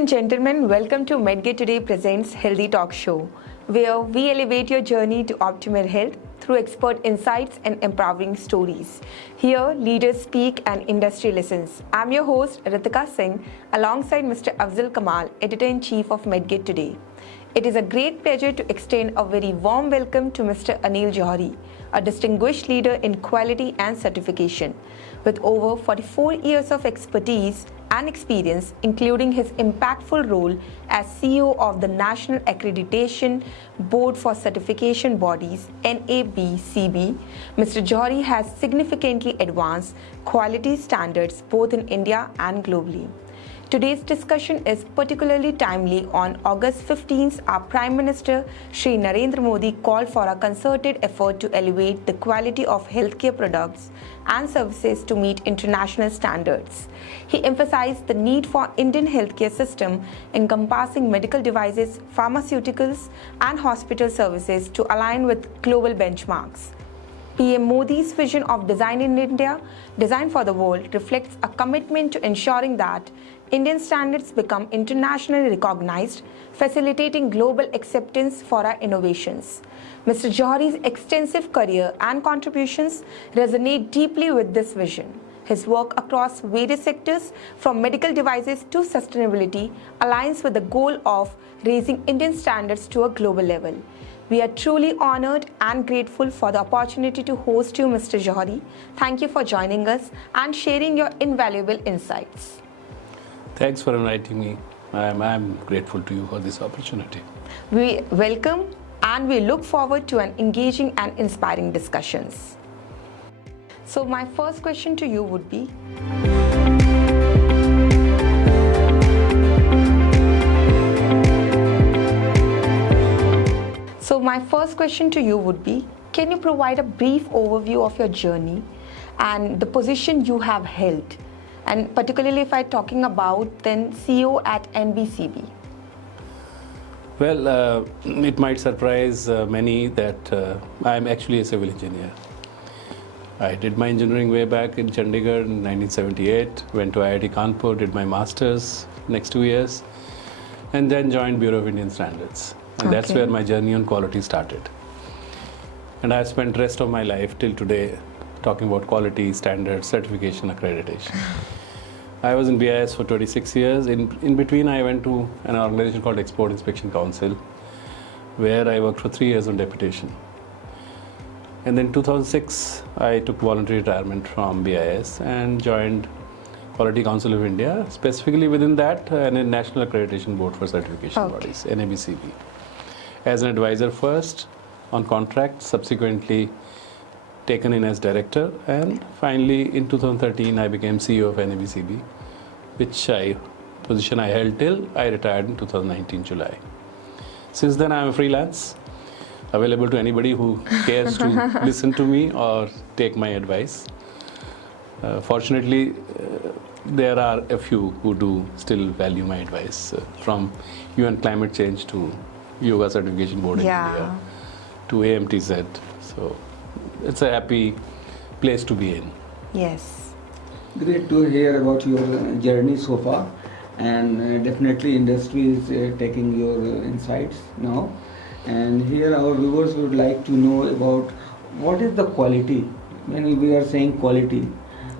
and gentlemen, welcome to MedGate Today presents Healthy Talk Show, where we elevate your journey to optimal health through expert insights and empowering stories. Here, leaders speak and industry listens. I'm your host, Ritika Singh, alongside Mr. Afzal Kamal, Editor-in-Chief of MedGate Today. It is a great pleasure to extend a very warm welcome to Mr. Anil Jauhari, a distinguished leader in quality and certification. With over 44 years of expertise and experience, including his impactful role as CEO of the National Accreditation Board for Certification Bodies (NABCB), Mr. Jauhari has significantly advanced quality standards both in India and globally. Today's discussion is particularly timely on August 15th. Our Prime Minister Shri Narendra Modi called for a concerted effort to elevate the quality of healthcare products and services to meet international standards. He emphasized the need for Indian healthcare system encompassing medical devices, pharmaceuticals, and hospital services to align with global benchmarks. PM Modi's vision of Design in India, Design for the World reflects a commitment to ensuring that Indian standards become internationally recognized, facilitating global acceptance for our innovations. Mr. Jauhari's extensive career and contributions resonate deeply with this vision. His work across various sectors, from medical devices to sustainability, aligns with the goal of raising Indian standards to a global level. We are truly honored and grateful for the opportunity to host you, Mr. Jauhari. Thank you for joining us and sharing your invaluable insights. Thanks for inviting me. I'm grateful to you for this opportunity. We welcome and we look forward to an engaging and inspiring discussions. So my first question to you would be, can you provide a brief overview of your journey and the position you have held? And particularly if I'm talking about then CEO at NBCB. Well, it might surprise many that I'm actually a civil engineer. I did my engineering way back in Chandigarh in 1978, went to IIT Kanpur, did my master's next 2 years, and then joined Bureau of Indian Standards. And that's where my journey on quality started. And I've spent the rest of my life till today talking about quality, standards, certification, accreditation. I was in BIS for 26 years. In between, I went to an organization called Export Inspection Council, where I worked for 3 years on deputation. And then in 2006, I took voluntary retirement from BIS and joined Quality Council of India, specifically within that, a National Accreditation Board for Certification Bodies, NABCB, as an advisor first on contract, subsequently taken in as director, and finally in 2013 I became CEO of NABCB, position I held till I retired in 2019 July. Since then I am a freelance, available to anybody who cares to listen to me or take my advice. Fortunately, there are a few who do still value my advice, from UN climate change to Yoga Certification Board in India to AMTZ. So it's a happy place to be in. Yes. Great to hear about your journey so far, and definitely industry is taking your insights now. And here our viewers would like to know about what is the quality. When we are saying quality,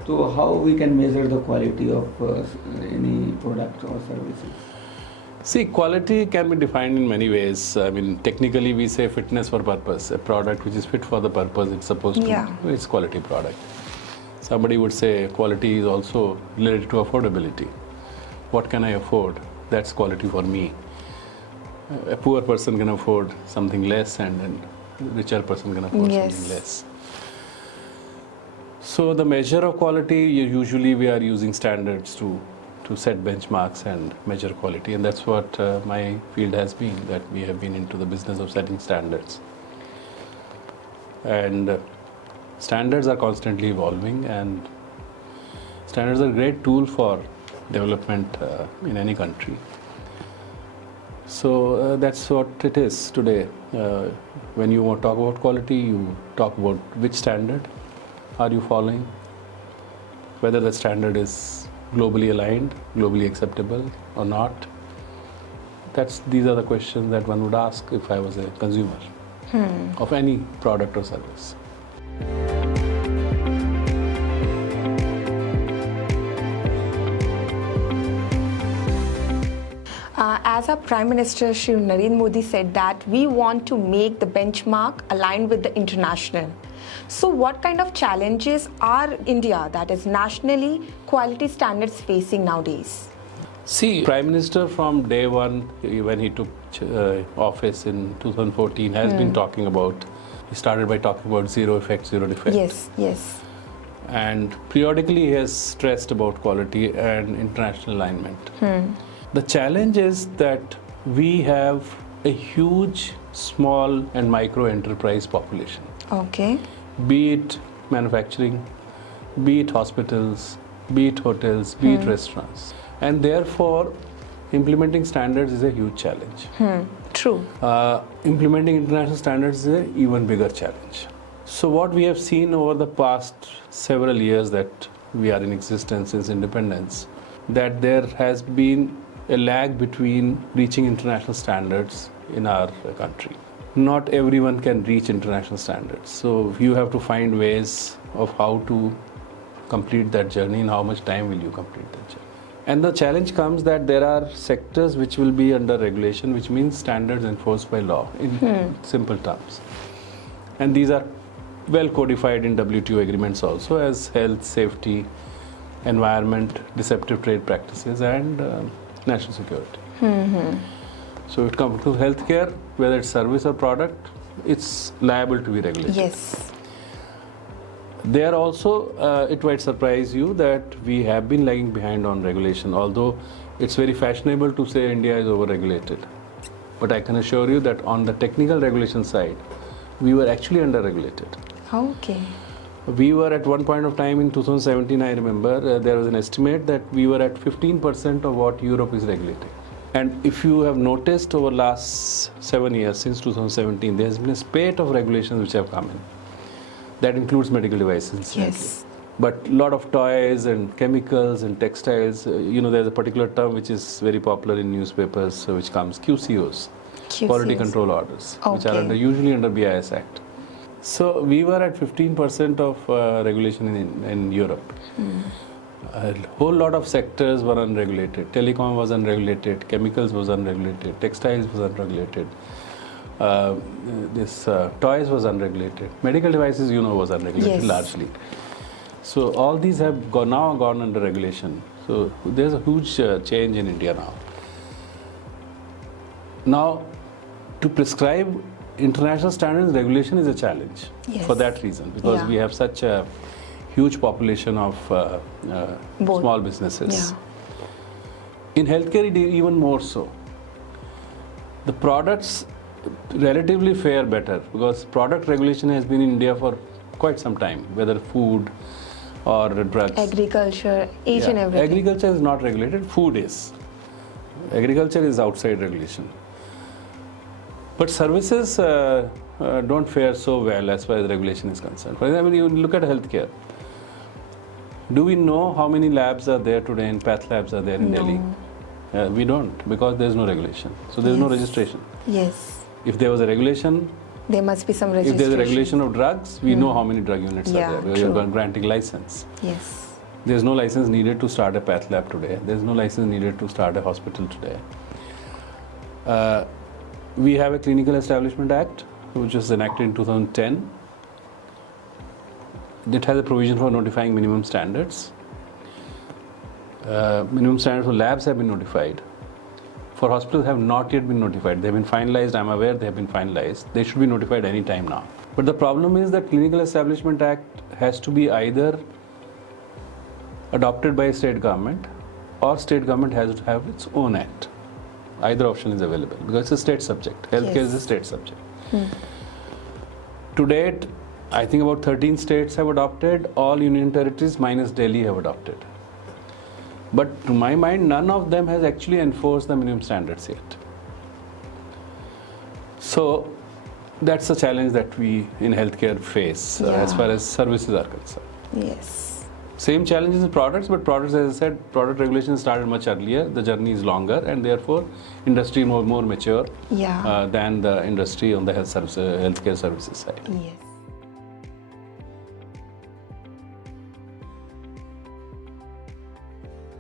so how we can measure the quality of any product or services? See, quality can be defined in many ways. I mean, technically we say fitness for purpose. A product which is fit for the purpose it's supposed to be, it's quality product. Somebody would say quality is also related to affordability. What can I afford? That's quality for me. A poor person can afford something less, and then a richer person can afford something less. So the measure of quality, usually we are using standards to set benchmarks and measure quality, and that's what my field has been, that we have been into the business of setting standards. And standards are constantly evolving, and standards are a great tool for development in any country. So that's what it is today. When you talk about quality, you talk about which standard are you following, whether the standard is globally aligned, globally acceptable or not, these are the questions that one would ask if I was a consumer of any product or service. As our Prime Minister Shri Narendra Modi said that we want to make the benchmark aligned with the international. So what kind of challenges are India, that is nationally, quality standards facing nowadays? See, Prime Minister from day one, when he took office in 2014, has been talking about, he started by talking about zero effect, zero defect. Yes, yes. And periodically he has stressed about quality and international alignment. The challenge is that we have a huge small and micro enterprise population. Okay. Be it manufacturing, be it hospitals, be it hotels, be it restaurants. And therefore, implementing standards is a huge challenge. True. Implementing international standards is an even bigger challenge. So what we have seen over the past several years that we are in existence since independence, that there has been a lag between reaching international standards in our country. Not everyone can reach international standards. So you have to find ways of how to complete that journey and how much time will you complete that journey. And the challenge comes that there are sectors which will be under regulation, which means standards enforced by law in simple terms. And these are well codified in WTO agreements also as health, safety, environment, deceptive trade practices and national security. So it comes to healthcare, whether it's service or product, it's liable to be regulated. Yes. There also, it might surprise you that we have been lagging behind on regulation, although it's very fashionable to say India is over-regulated. But I can assure you that on the technical regulation side, we were actually under-regulated. Okay. We were at one point of time in 2017, I remember, there was an estimate that we were at 15% of what Europe is regulating. And if you have noticed over last 7 years, since 2017, there has been a spate of regulations which have come in. That includes medical devices, incidentally. Yes. But a lot of toys and chemicals and textiles, there's a particular term which is very popular in newspapers, which comes QCOs, Quality Control Orders, which are usually under BIS Act. So we were at 15% of regulation in Europe. A whole lot of sectors were unregulated. Telecom was unregulated, chemicals was unregulated, textiles was unregulated. Toys was unregulated. Medical devices, was unregulated largely. So all these have now gone under regulation. So there's a huge change in India now. Now, to prescribe international standards, regulation is a challenge for that reason, because we have such a huge population of small businesses. In healthcare, even more so. The products relatively fare better because product regulation has been in India for quite some time, whether food or drugs. Agriculture, each and everything. Agriculture is not regulated, food is. Agriculture is outside regulation. But services don't fare so well as far as regulation is concerned. For example, you look at healthcare. Do we know how many labs are there today and path labs are there in Delhi? We don't, because there's no regulation. So there's no registration. Yes. If there was a regulation, there must be some registration. If there's a regulation of drugs, we know how many drug units are there. You're granting license. Yes. There's no license needed to start a path lab today. There's no license needed to start a hospital today. We have a Clinical Establishment Act, which was enacted in 2010. It has a provision for notifying minimum standards. Minimum standards for labs have been notified. For hospitals have not yet been notified. They have been finalized. I'm aware they have been finalized. They should be notified any time now. But the problem is that Clinical Establishment Act has to be either adopted by a state government or state government has to have its own act. Either option is available because it's a state subject. Healthcare is a state subject. To date, I think about 13 states have adopted. All union territories minus Delhi have adopted. But to my mind, none of them has actually enforced the minimum standards yet. So that's a challenge that we in healthcare face as far as services are concerned. Yes. Same challenges in products, but products, as I said, product regulations started much earlier. The journey is longer, and therefore, industry more mature Yeah. than the industry on the healthcare services side. Yes.